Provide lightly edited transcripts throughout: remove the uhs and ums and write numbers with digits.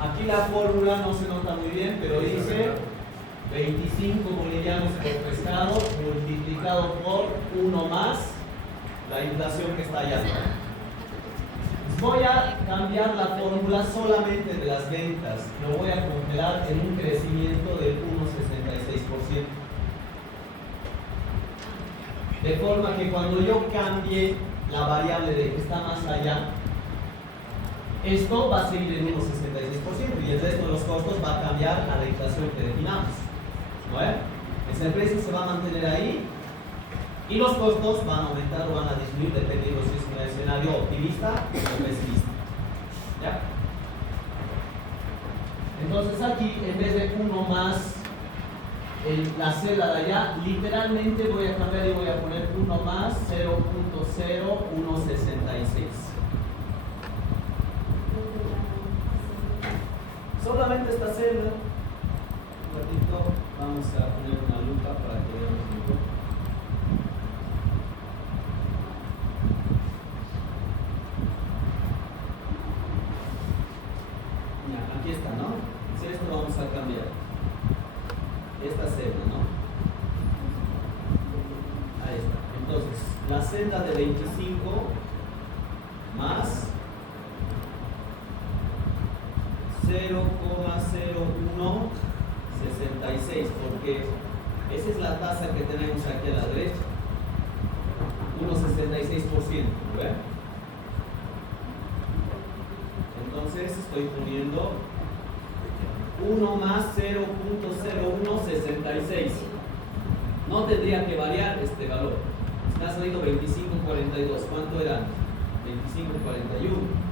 Aquí la fórmula no se nota muy bien, pero dice 25 bolivianos por pescado multiplicado por 1 más la inflación que está allá. Voy a cambiar la fórmula solamente de las ventas. Lo voy a congelar en un crecimiento del 1,66%. De forma que cuando yo cambie la variable de que está más allá, esto va a seguir en 1,66% y el resto de los costos va a cambiar a la inflación que definamos. ¿Bueno? El precio se va a mantener ahí y los costos van a aumentar o van a disminuir dependiendo si es un escenario optimista o pesimista. ¿Ya? Entonces aquí, en vez de 1 más la celda de allá, literalmente voy a cambiar y voy a poner 1 más 0.0166. Solamente esta celda. Un ratito, vamos a poner una lupa para que veamos mejor. Ya, aquí está, ¿no? Si esto lo vamos a cambiar. Esta celda, ¿no? Ahí está. Entonces, la celda de 25 más 0,0166, porque esa es la tasa que tenemos aquí a la derecha, 1,66%, ¿ven? Entonces estoy poniendo 1 más 0.0166. No tendría que variar este valor. Está saliendo 25.42. ¿Cuánto era? 25.41.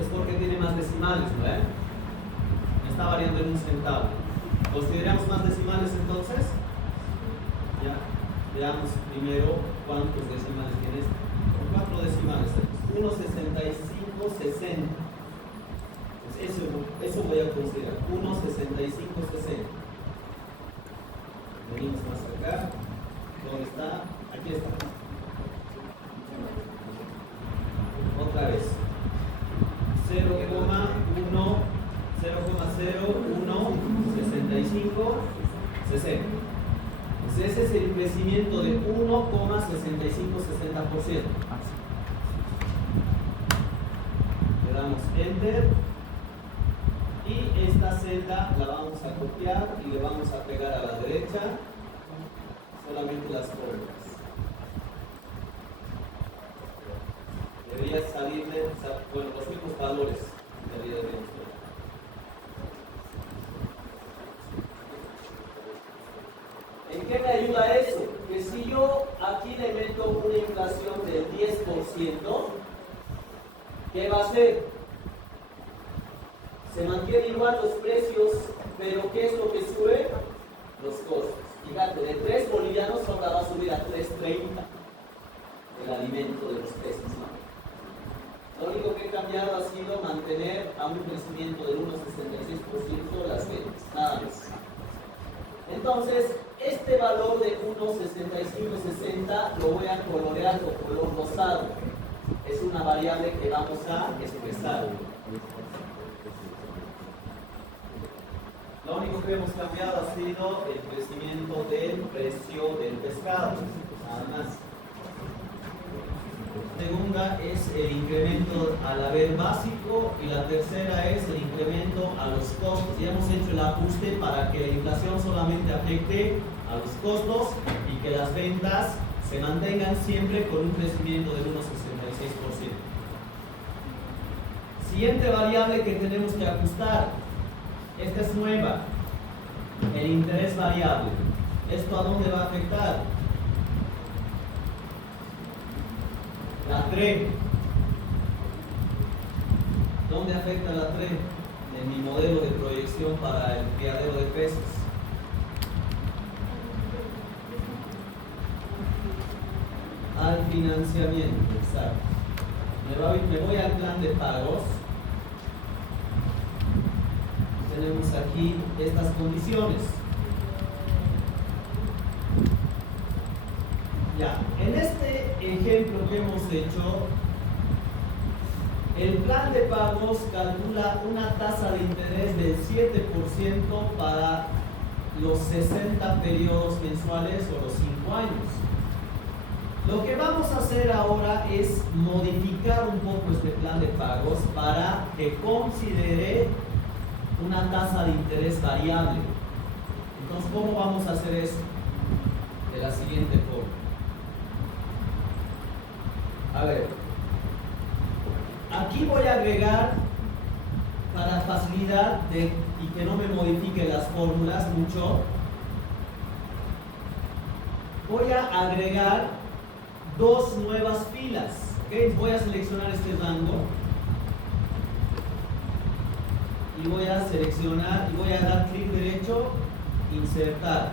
Es porque tiene más decimales, ¿no? Está variando en 1 centavo. ¿Consideramos más decimales entonces? Ya. Veamos primero cuántos decimales tiene este. 4 decimales. 1,6560. Eso voy a considerar. 1,6560. Venimos más acá. ¿Dónde está? Aquí está. Otra vez. 0,016560. Entonces ese es el crecimiento de 1,6560%. Le damos Enter y esta celda la vamos a copiar y le vamos a pegar a la derecha solamente las fórmulas. Debería salirle, bueno, los mismos valores debería de venir. ¿En qué me ayuda eso? Que si yo aquí le meto una inflación del 10%, ¿qué va a hacer? Se mantienen igual los precios, pero ¿qué es lo que sube? Los costos. Fíjate, de 3 bolivianos ahora va a subir a 3.30 el alimento de los peces, ¿no? Lo único que he cambiado ha sido mantener a un crecimiento del 1,66% las ventas, nada más. Entonces, este valor de 1,6560 lo voy a colorear con color rosado. Es una variable que vamos a expresar. Lo único que hemos cambiado ha sido el crecimiento del precio del pescado, nada más. La segunda es el incremento al haber básico y la tercera es el incremento a los costos. Ya hemos hecho el ajuste para que la inflación solamente afecte a los costos y que las ventas se mantengan siempre con un crecimiento del 1,66%. Siguiente variable que tenemos que ajustar. Esta es nueva. El interés variable. ¿Esto a dónde va a afectar? La TRE. ¿Dónde afecta la TRE? En mi modelo de proyección para el criadero de peces. Al financiamiento, exacto. Me voy al plan de pagos. Tenemos aquí estas condiciones. Ya, en este ejemplo que hemos hecho, El plan de pagos calcula una tasa de interés del 7% para los 60 periodos mensuales o los 5 años. Lo que vamos a hacer ahora es modificar un poco este plan de pagos para que considere una tasa de interés variable. Entonces, ¿cómo vamos a hacer eso? De la siguiente forma. A ver, aquí voy a agregar, para facilidad y que no me modifique las fórmulas mucho, voy a agregar dos nuevas filas. ¿Okay? Voy a seleccionar este rango y voy a seleccionar y voy a dar clic derecho, insertar.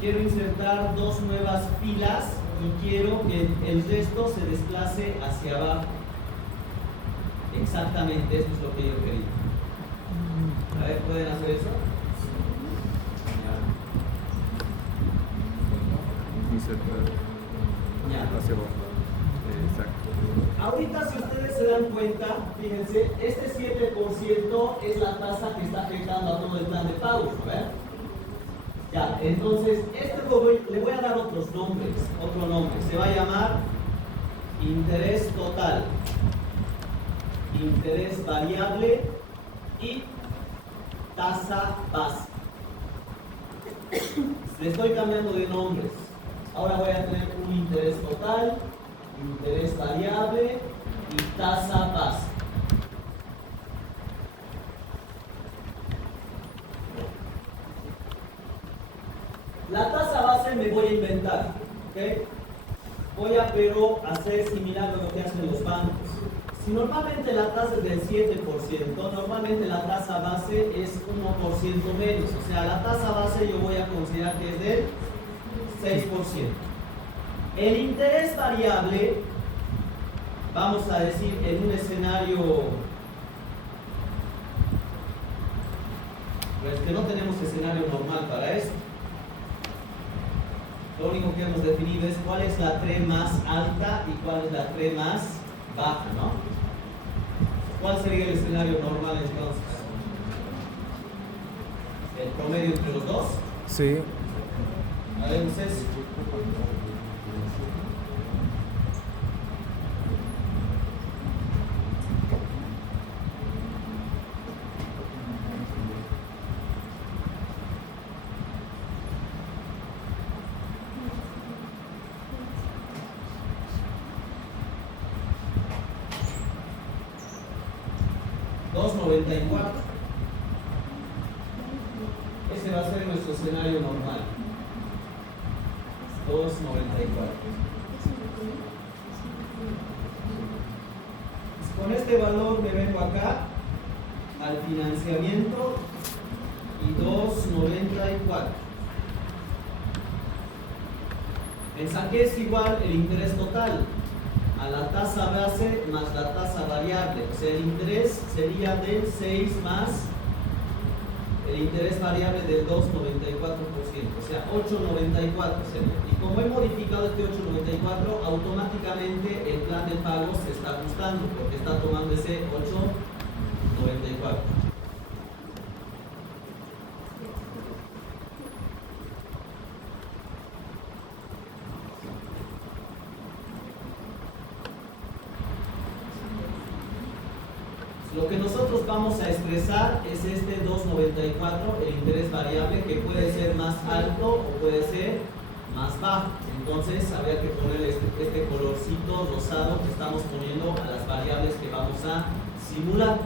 Quiero insertar dos nuevas filas y quiero que el resto se desplace hacia abajo. Exactamente, esto es lo que yo quería. A ver, ¿pueden hacer eso? Insertar hacia abajo. Exacto. Ahorita, si ustedes se dan cuenta, fíjense, este 7% es la tasa que está afectando a todo el plan de pagos, ¿verdad? Ya, entonces, le voy a dar otros nombres, otro nombre. Se va a llamar interés total, interés variable y tasa base. Le estoy cambiando de nombres. Ahora voy a tener un interés total, interés variable y tasa base. La tasa base me voy a inventar, ¿ok? Voy a pero hacer similar a lo que hacen los bancos. Si normalmente la tasa es del 7%, normalmente la tasa base es 1% menos. O sea, la tasa base yo voy a considerar que es del 6%. El interés variable, vamos a decir, en un escenario, pues que no tenemos escenario normal para esto. Lo único que hemos definido es cuál es la TRE más alta y cuál es la TRE más baja, ¿no? ¿Cuál sería el escenario normal entonces? ¿El promedio entre los dos? Sí. Haremos eso. Ese va a ser nuestro escenario normal. 2.94. Con este valor me vengo acá al financiamiento y 2.94. Pensá que es igual el interés total a la tasa base más la tasa variable. O sea, el interés sería del 6 más el interés variable del 2.94%. O sea, 8.94 sería. Y como he modificado este 8.94, automáticamente el plan de pago se está ajustando porque está tomando ese 8.94. Lo que nosotros vamos a expresar es este 2.94, el interés variable, que puede ser más alto o puede ser más bajo. Entonces habría que poner este colorcito rosado que estamos poniendo a las variables que vamos a simular.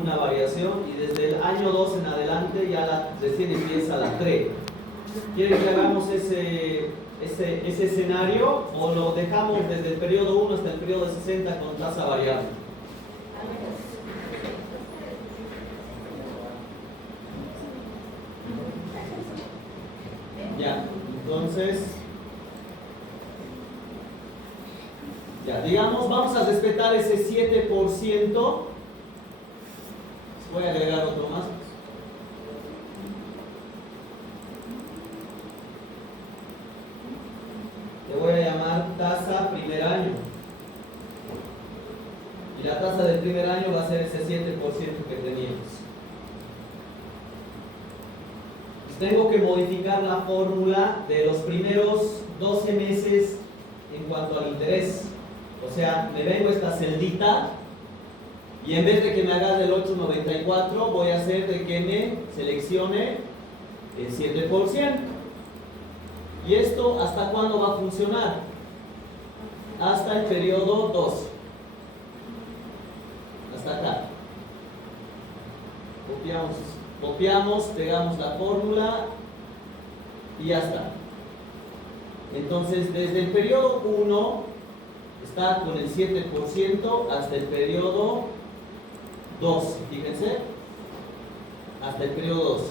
Una variación y desde el año 2 en adelante ya recién empieza la TRE. ¿Quieren que hagamos ese escenario o lo dejamos desde el periodo 1 hasta el periodo 60 con tasa variable? Ya, entonces Ya, digamos, vamos a respetar ese 7%. Voy a agregar otro más. Le voy a llamar tasa primer año. Y la tasa del primer año va a ser ese 7% que teníamos. Tengo que modificar la fórmula de los primeros 12 meses en cuanto al interés. O sea, me vengo a esta celdita y en vez de que me haga el 8.94, voy a hacer de que me seleccione el 7%. ¿Y esto hasta cuándo va a funcionar? Hasta el periodo 12. Hasta acá. Copiamos, pegamos la fórmula y ya está. Entonces, desde el periodo 1 está con el 7% hasta el periodo 12. Fíjense, hasta el periodo 12.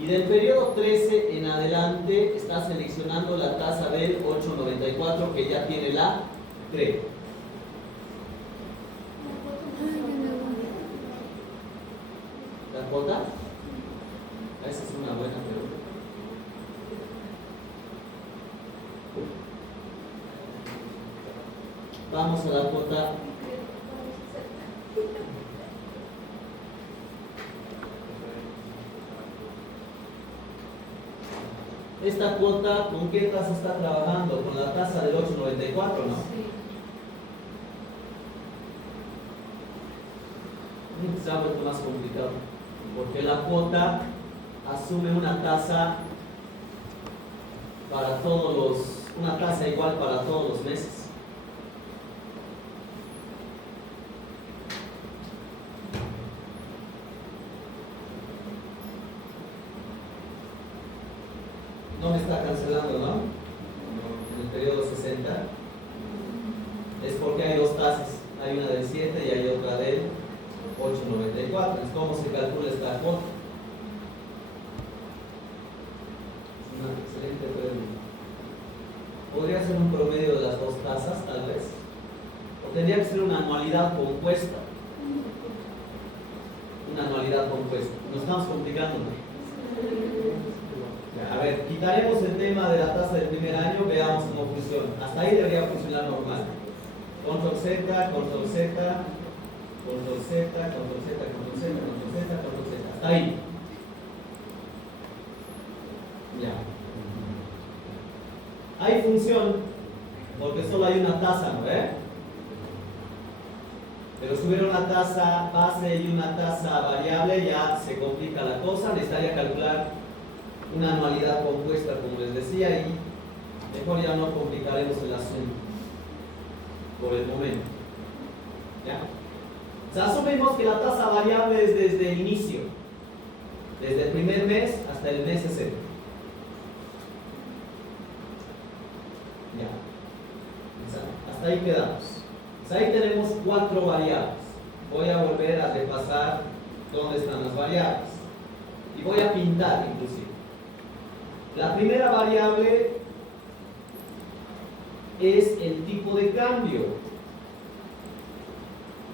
Y del periodo 13 en adelante está seleccionando la tasa del 8.94 que ya tiene la 3. ¿La cuota? Esa es una buena pregunta. Vamos a la cuota. Esta cuota, ¿con qué tasa está trabajando? Con la tasa del 8.94, ¿no? Sí. Se ha vuelto más complicado, porque la cuota asume una tasa para todos los, una tasa igual para todos los meses. No me está cancelando, ¿no? En el periodo 60. Es porque hay dos tasas. Hay una del 7 y hay otra del 8.94. ¿Cómo se calcula esta cuota? Una excelente pregunta. ¿Podría ser un promedio de las dos tasas, tal vez? ¿O tendría que ser una anualidad compuesta? Una anualidad compuesta. Nos estamos complicando, ¿no? A ver, quitaremos el tema de la tasa del primer año, veamos cómo funciona. Hasta ahí debería funcionar normal. Control Z, Control Z, Control Z, Control Z, Control Z, Control Z, Control Z. Hasta ahí. Ya. Hay función, porque solo hay una tasa, ¿no? Pero si hubiera una tasa base y una tasa variable, ya se complica la cosa. Necesitaría calcular una anualidad compuesta, como les decía, y mejor ya no complicaremos el asunto por el momento. ¿Ya? O sea, asumimos que la tasa variable es desde el inicio, desde el primer mes hasta el mes 60. Ya. Hasta ahí quedamos. O sea, ahí tenemos 4 variables. Voy a volver a repasar dónde están las variables. Y voy a pintar inclusive. La primera variable es el tipo de cambio.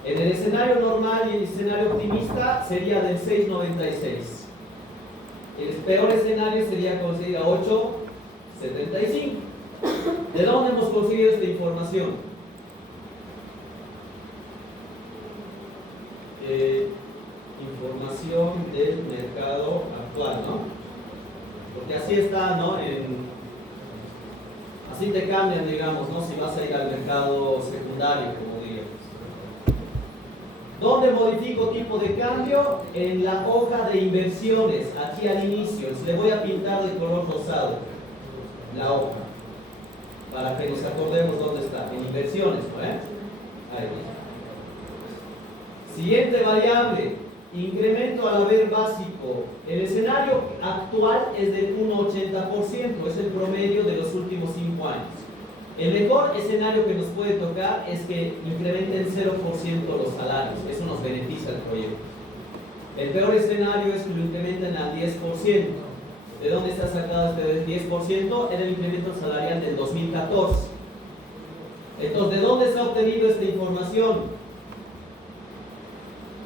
En el escenario normal y el escenario optimista sería del 6.96. El peor escenario sería conseguir a 8.75. ¿De dónde hemos conseguido esta información? Información del mercado actual, ¿no? Porque así está, ¿no? Así te cambian, digamos, ¿no? Si vas a ir al mercado secundario, como diríamos. ¿Dónde modifico tipo de cambio? En la hoja de inversiones, aquí al inicio. Le voy a pintar de color rosado la hoja, para que nos acordemos dónde está. En inversiones, ¿no? Ahí. Siguiente variable. Incremento al haber básico. El escenario actual es del 1,80%, es el promedio de los últimos 5 años. El mejor escenario que nos puede tocar es que incrementen 0% los salarios, eso nos beneficia al proyecto. El peor escenario es que lo incrementen al 10%. ¿De dónde está sacado este 10%? Era el incremento salarial del 2014. Entonces, ¿de dónde se ha obtenido esta información?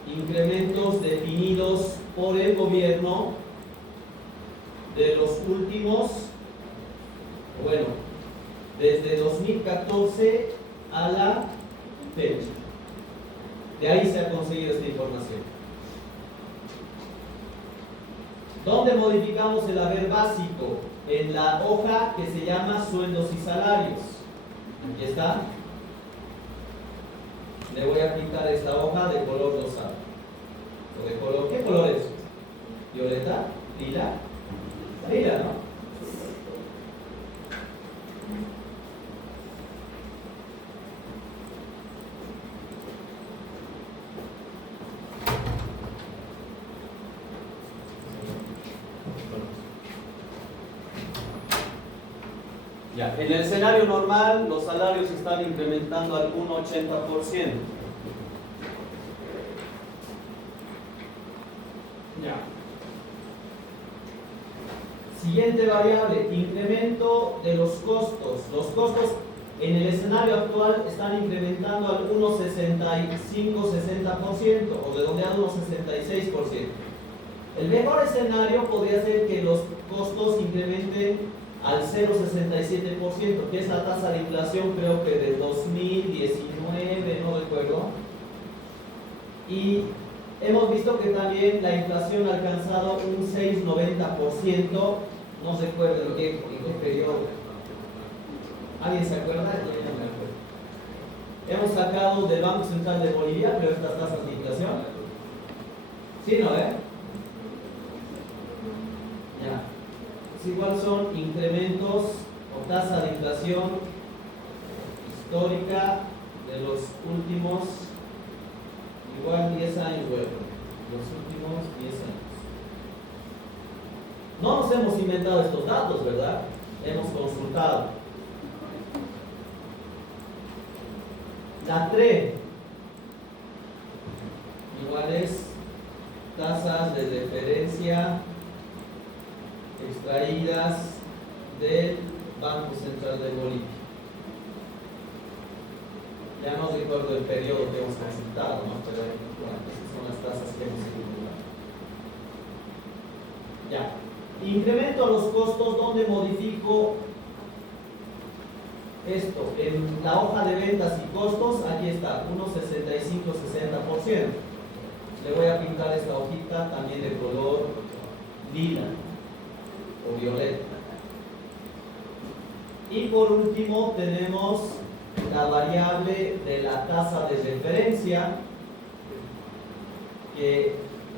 Incrementos definidos por el gobierno de los últimos, bueno, desde 2014 a la fecha. De ahí se ha conseguido esta información. ¿Dónde modificamos el haber básico? En la hoja que se llama sueldos y salarios. Aquí está. Le voy a pintar esta hoja de color rosado. ¿O de color? ¿Qué color es? ¿Violeta? ¿Lila? Lila, ¿no? Ya, en el escenario normal los salarios están incrementando al 1,80%. Ya. Siguiente variable, incremento de los costos. Los costos en el escenario actual están incrementando al 1,65-60% o redondeando 1,66%. El mejor escenario podría ser que los costos incrementen al 0,67%, que es la tasa de inflación, creo que de 2019, no recuerdo. Y hemos visto que también la inflación ha alcanzado un 6,90%, no recuerdo en qué periodo. ¿Alguien se acuerda? Yo no me acuerdo. Hemos sacado del Banco Central de Bolivia, pero estas tasas de inflación. ¿Sí, no, Ya. Igual son incrementos o tasa de inflación histórica de los últimos, igual 10 años, bueno, los últimos 10 años. No nos hemos inventado estos datos, ¿verdad? Hemos consultado. La TRE, igual es tasas de referencia extraídas del Banco Central de Bolivia. Ya no recuerdo el periodo que hemos consultado, ¿no? Pero bueno, esas son las tasas que hemos calculado. Ya. Incremento los costos, ¿dónde modifico esto? En la hoja de ventas y costos, aquí está, 1,65-60%. Le voy a pintar esta hojita también de color lila o violeta. Y por último tenemos la variable de la tasa de referencia, que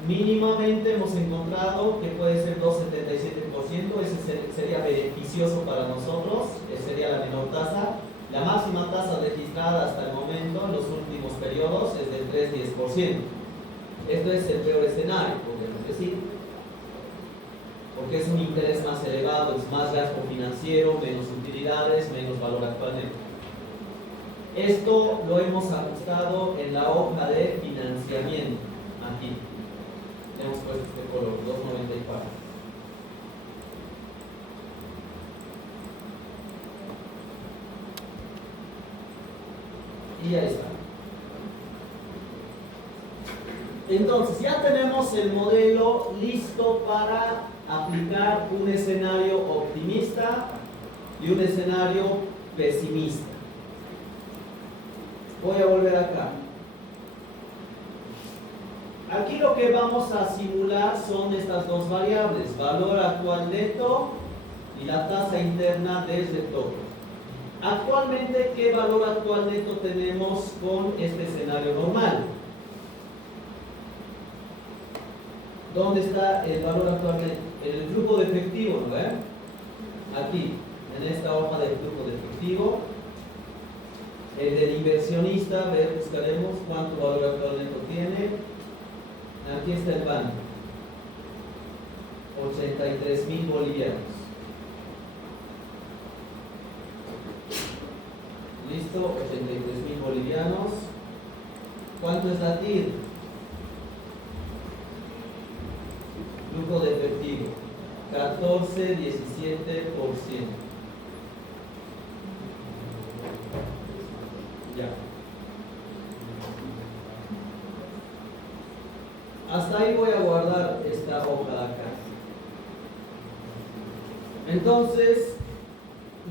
mínimamente hemos encontrado que puede ser 2,77%. Ese sería beneficioso para nosotros, sería la menor tasa. La máxima tasa registrada hasta el momento en los últimos periodos es del 3,10%. Esto es el peor escenario, podemos decir, porque es un interés más elevado, es más gasto financiero, menos utilidades, menos valor actualmente. Esto lo hemos ajustado en la hoja de financiamiento. Aquí hemos puesto este color, 2,94. Y ahí está. Entonces, ya tenemos el modelo listo para aplicar un escenario optimista y un escenario pesimista. Voy a volver acá. Aquí lo que vamos a simular son estas dos variables, valor actual neto y la tasa interna de retorno. Actualmente, ¿qué valor actual neto tenemos con este escenario normal? ¿Dónde está el valor actual neto? En el flujo de efectivo, ¿no? Aquí, en esta hoja del flujo de efectivo. El del inversionista, a ver, buscaremos cuánto valor actual neto tiene. Aquí está el banco, 83.000 bolivianos. Listo, 83.000 bolivianos. ¿Cuánto es la TIR? Flujo de efectivo, 14,17%. Hasta ahí voy a guardar esta hoja de acá. Entonces,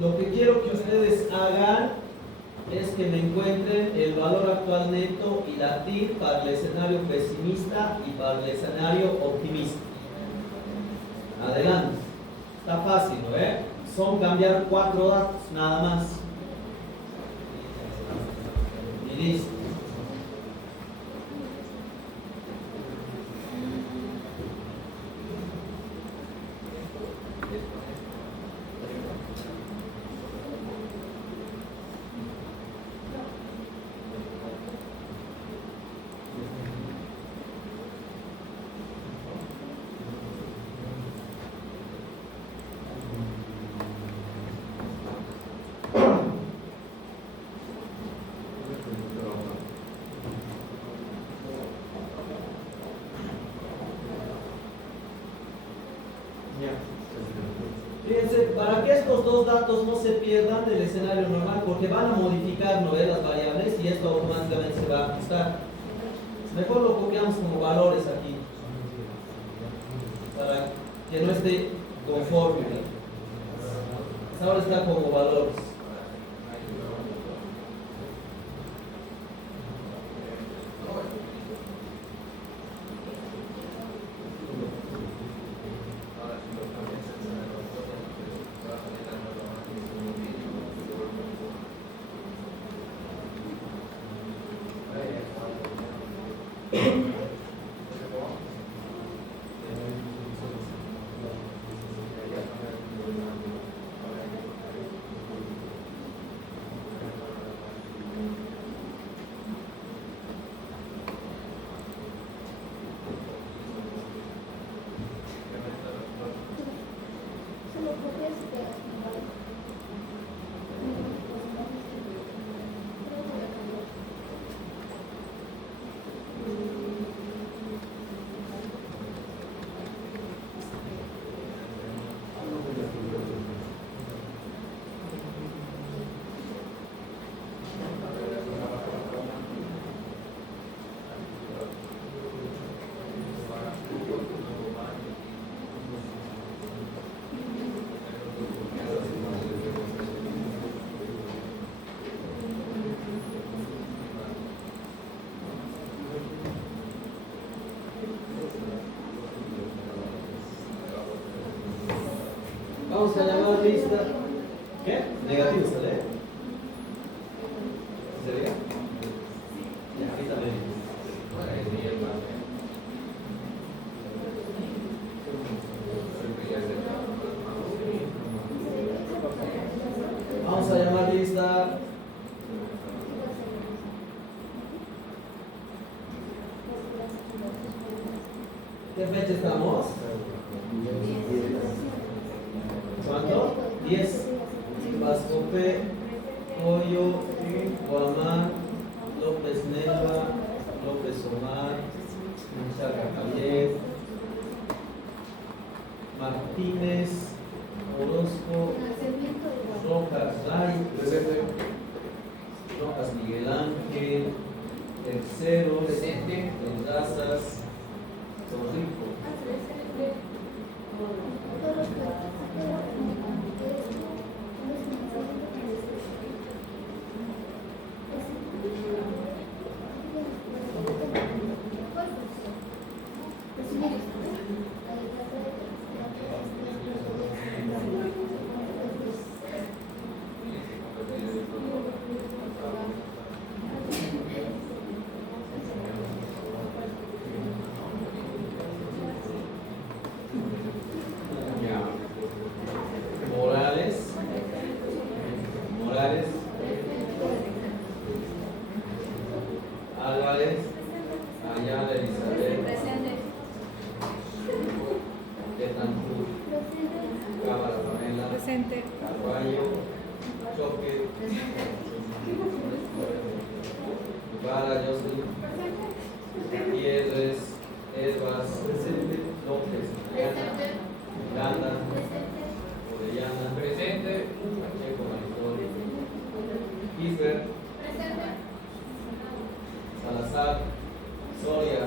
lo que quiero que ustedes hagan es que me encuentren el valor actual neto y la TIR para el escenario pesimista y para el escenario optimista. Adelante. Está fácil, ¿no? Son cambiar 4 datos, nada más. Y listo. Fíjense, para que estos dos datos no se pierdan del escenario normal, porque van a modificar, ¿no? Las variables y esto automáticamente se va a ajustar. Mejor lo copiamos como valores aquí, para que no esté conforme. Ahora está como valores. Vamos a llamar lista. ¿Qué? Negativo, ¿sale? ¿Sería? Ya, aquí también. Vamos a llamar lista. ¿Qué fecha estamos? ¿Cuánto? 10. Vascope, Pollo, Guamán, López Neva, López Omar, Chaca Javier, Martínez, Orozco, Rojas Ray, Rojas Miguel Ángel, Tercero, Terrazas, Torrico. Salazar, Soria,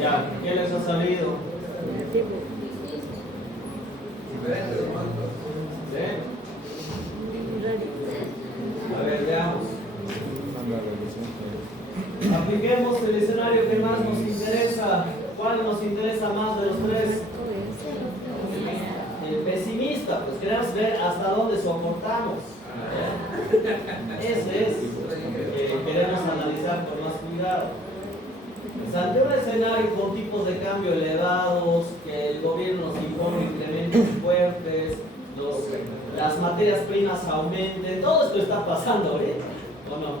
Ya, ¿qué les ha salido? A ver, veamos. Apliquemos el escenario que más nos interesa. ¿Cuál nos interesa más de los tres? El pesimista, pues queremos ver hasta dónde soportamos. Ese es que queremos analizar con más cuidado. Pues ante un escenario con tipos de cambio elevados, que el gobierno nos impone incrementos fuertes, las materias primas aumenten, todo esto está pasando ahorita, ¿o no?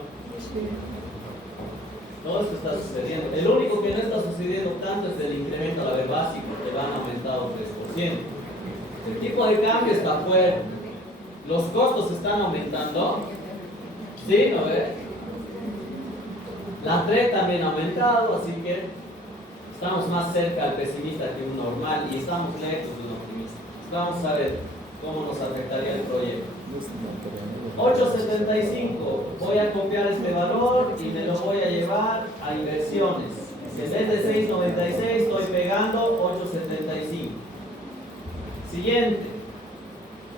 Todo esto está sucediendo. El único que no está sucediendo tanto es el incremento al haber básico, que van aumentado 3%. El tipo de cambio está fuerte. Los costos están aumentando. ¿Sí? ¿No ves? La TRE también ha aumentado, así que estamos más cerca al pesimista que un normal y estamos lejos de un optimista. Vamos a ver cómo nos afectaría el proyecto. 8.75, voy a copiar este valor y me lo voy a llevar a inversiones. En vez de 6.96 estoy pegando 8.75. Siguiente,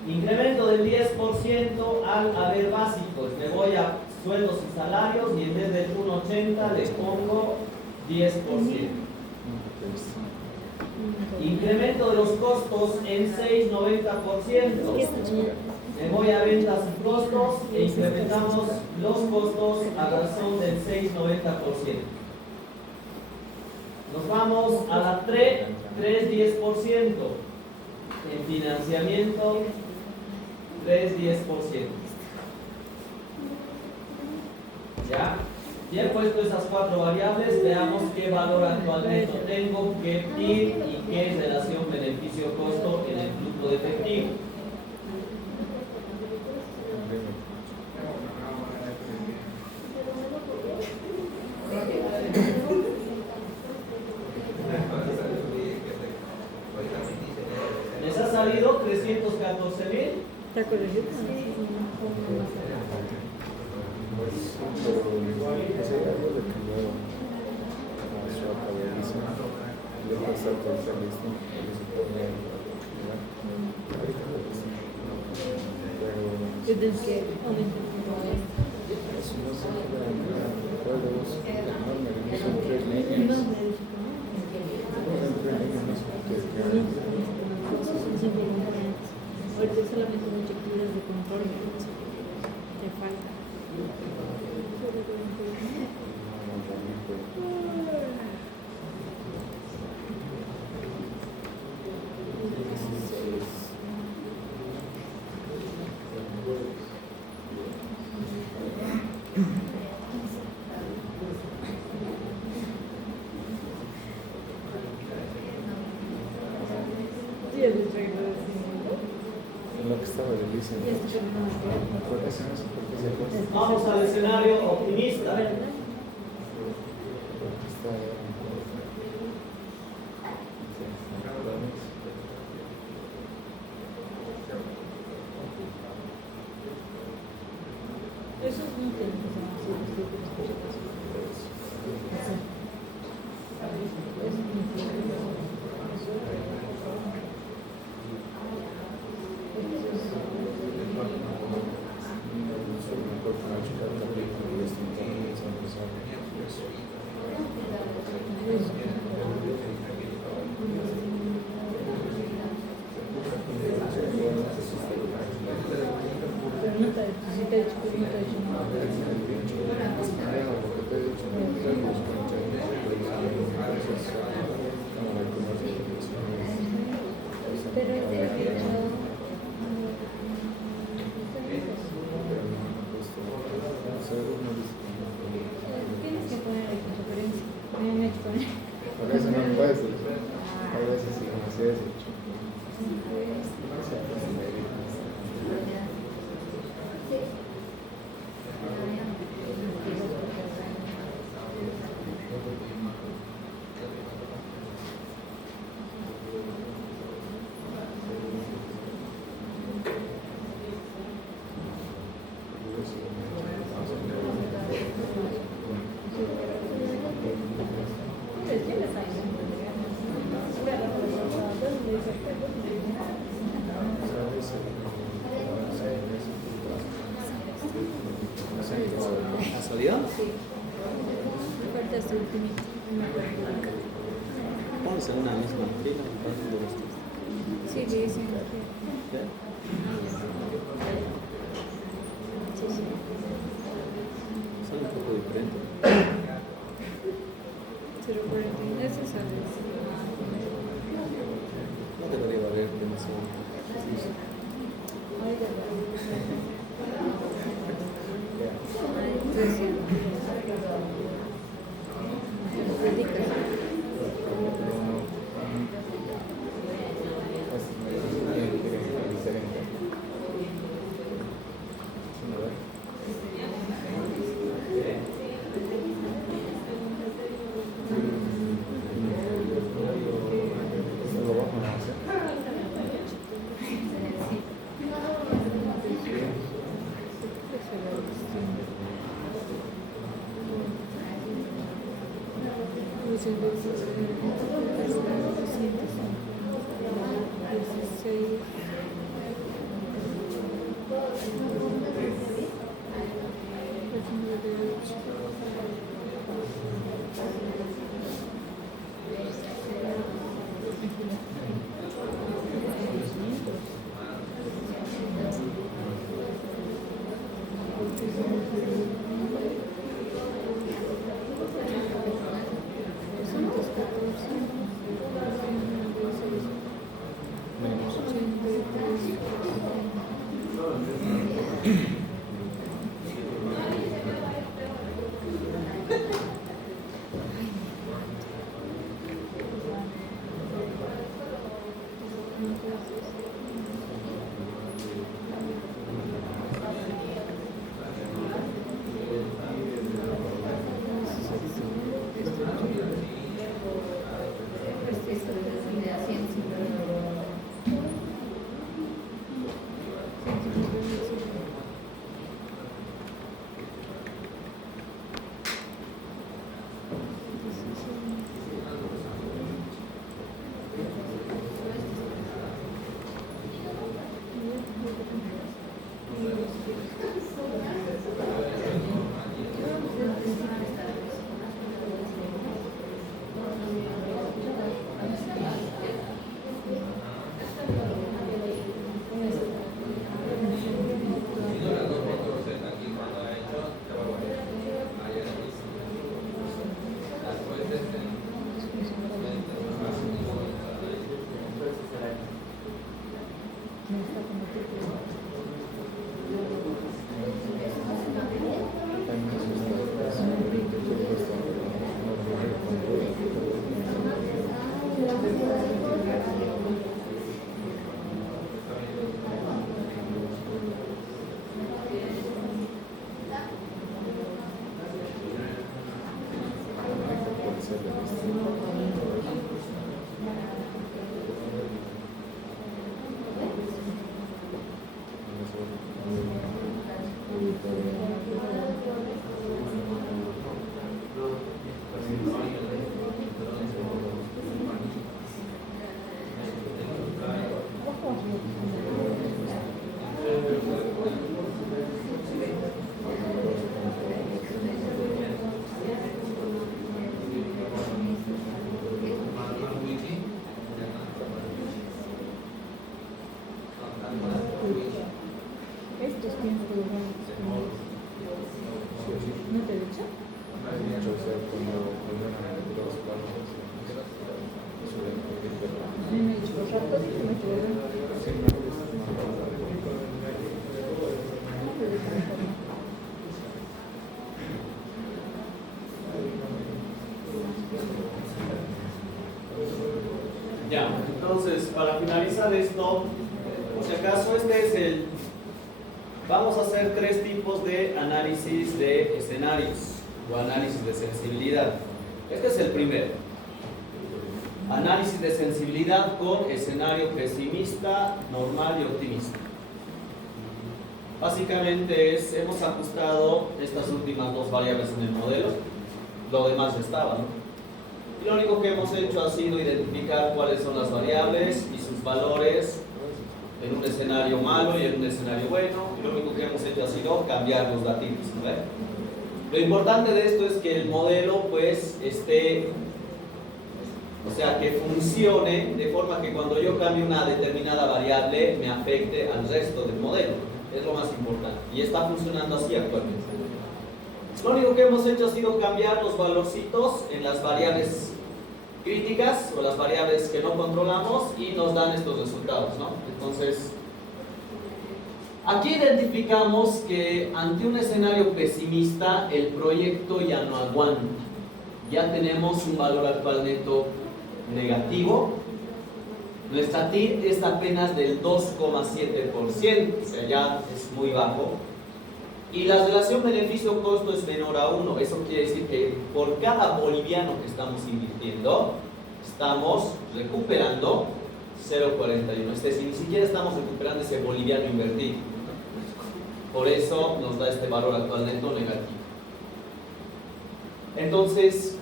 incremento del 10% al haber básicos. Me voy a sueldos y salarios y en vez del 1.80 le pongo 10%. Incremento de los costos en 6.90%. Me voy a ventas y costos e incrementamos los costos a razón del 6.90%. Nos vamos a la 3.10%. En financiamiento, 3.10%. ¿Ya? Ya he puesto esas 4 variables, veamos qué valor actual neto tengo, qué PIB y qué relación beneficio-costo en el flujo de efectivo. ¿Les ha salido 314.000? ¿Te acuerdas? Tienes que aumentar ahorita solamente muchas actividades de control te falta. Sí, es el reglo de En lo que estaba diciendo. Vamos al escenario optimista. Eso es muy tienes que poner ahí con referencia. En exponer. A veces no puedes decir. A veces sí, como se has hecho. ¿Ha salido? Falta este ultimito. Vamos en una misma fila. Sí, dicen que. ¿Ya? Sí, sí. Son un poco diferentes. 0.40 necesarios. No debería haber demasiado. Ay, de verdad. Ay, sí. Estos tienen que durar. ¿No te he dicho? A mí me dijo, rato y me quedé. Ya, entonces para finalizar esto, por si acaso este es el... Vamos a hacer tres tipos de análisis de escenarios o análisis de sensibilidad. Este es el primero. Análisis de sensibilidad con escenario pesimista, normal y optimista. Básicamente hemos ajustado estas últimas dos variables en el modelo, lo demás estaba, ¿no? Y lo único que hemos hecho ha sido identificar cuáles son las variables y sus valores en un escenario malo y en un escenario bueno, y lo único que hemos hecho ha sido cambiar los datitos, ¿no? Lo importante de esto es que el modelo pues esté, o sea, que funcione de forma que cuando yo cambie una determinada variable me afecte al resto del modelo. Es lo más importante y está funcionando así actualmente. Lo único que hemos hecho ha sido cambiar los valorcitos en las variables críticas o las variables que no controlamos y nos dan estos resultados, ¿no? Entonces, aquí identificamos que ante un escenario pesimista el proyecto ya no aguanta. Ya tenemos un valor actual neto negativo. Nuestra TIR es apenas del 2,7%, o sea, ya es muy bajo. Y la relación beneficio-costo es menor a 1. Eso quiere decir que por cada boliviano que estamos invirtiendo, estamos recuperando 0,41. Es decir, ni siquiera estamos recuperando ese boliviano invertido. Por eso nos da este valor actual neto negativo. Entonces,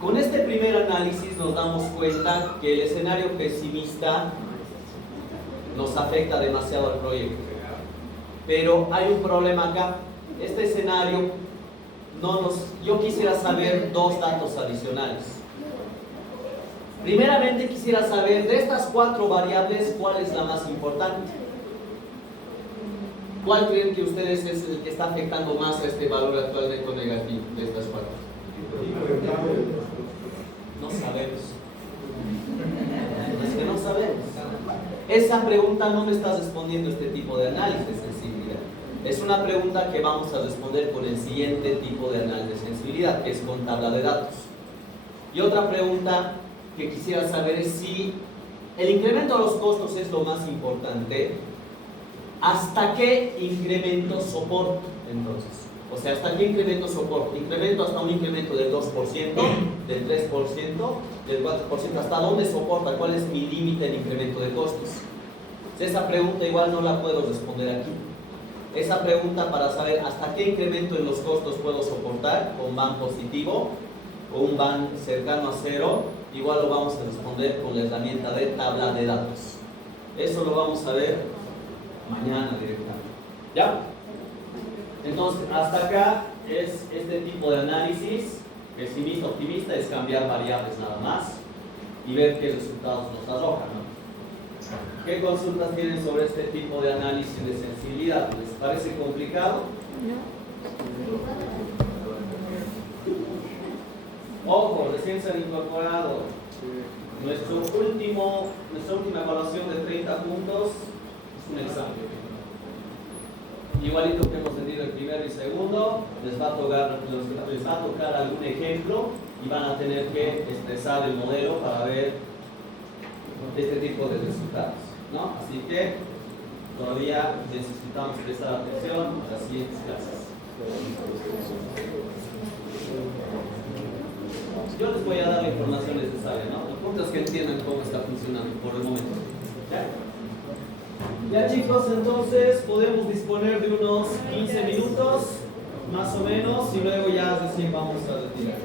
con este primer análisis nos damos cuenta que el escenario pesimista nos afecta demasiado al proyecto. Pero hay un problema acá. Este escenario yo quisiera saber dos datos adicionales. Primeramente quisiera saber de estas cuatro variables cuál es la más importante. ¿Cuál creen que ustedes es el que está afectando más a este valor actual neto negativo de estas cuatro? No sabemos. Es que no sabemos. Esa pregunta no me está respondiendo este tipo de análisis de sensibilidad. Es una pregunta que vamos a responder con el siguiente tipo de análisis de sensibilidad, que es con tabla de datos. Y otra pregunta que quisiera saber es si el incremento de los costos es lo más importante. ¿Hasta qué incremento soporto entonces? O sea, ¿hasta qué incremento soporto? ¿Incremento hasta un incremento del 2%, del 3%, del 4%? ¿Hasta dónde soporta? ¿Cuál es mi límite en incremento de costos? Esa pregunta igual no la puedo responder aquí. Esa pregunta para saber hasta qué incremento en los costos puedo soportar con van positivo o un van cercano a cero, igual lo vamos a responder con la herramienta de tabla de datos. Eso lo vamos a ver mañana directamente. ¿Ya? Entonces, hasta acá es este tipo de análisis. Pesimista, optimista es cambiar variables nada más y ver qué resultados nos arrojan, ¿no? ¿Qué consultas tienen sobre este tipo de análisis de sensibilidad? ¿Les parece complicado? Ojo, recién se han incorporado. Nuestra última evaluación de 30 puntos es un examen. Igualito que hemos tenido el primero y segundo, les va a tocar algún ejemplo y van a tener que expresar el modelo para ver este tipo de resultados, ¿no? Así que todavía necesitamos prestar atención a las siguientes clases. Yo les voy a dar la información necesaria, ¿no? El punto es que entiendan cómo está funcionando por el momento. ¿Ya? Ya chicos, entonces podemos disponer de unos 15 minutos, más o menos, y luego ya recién vamos a retirar.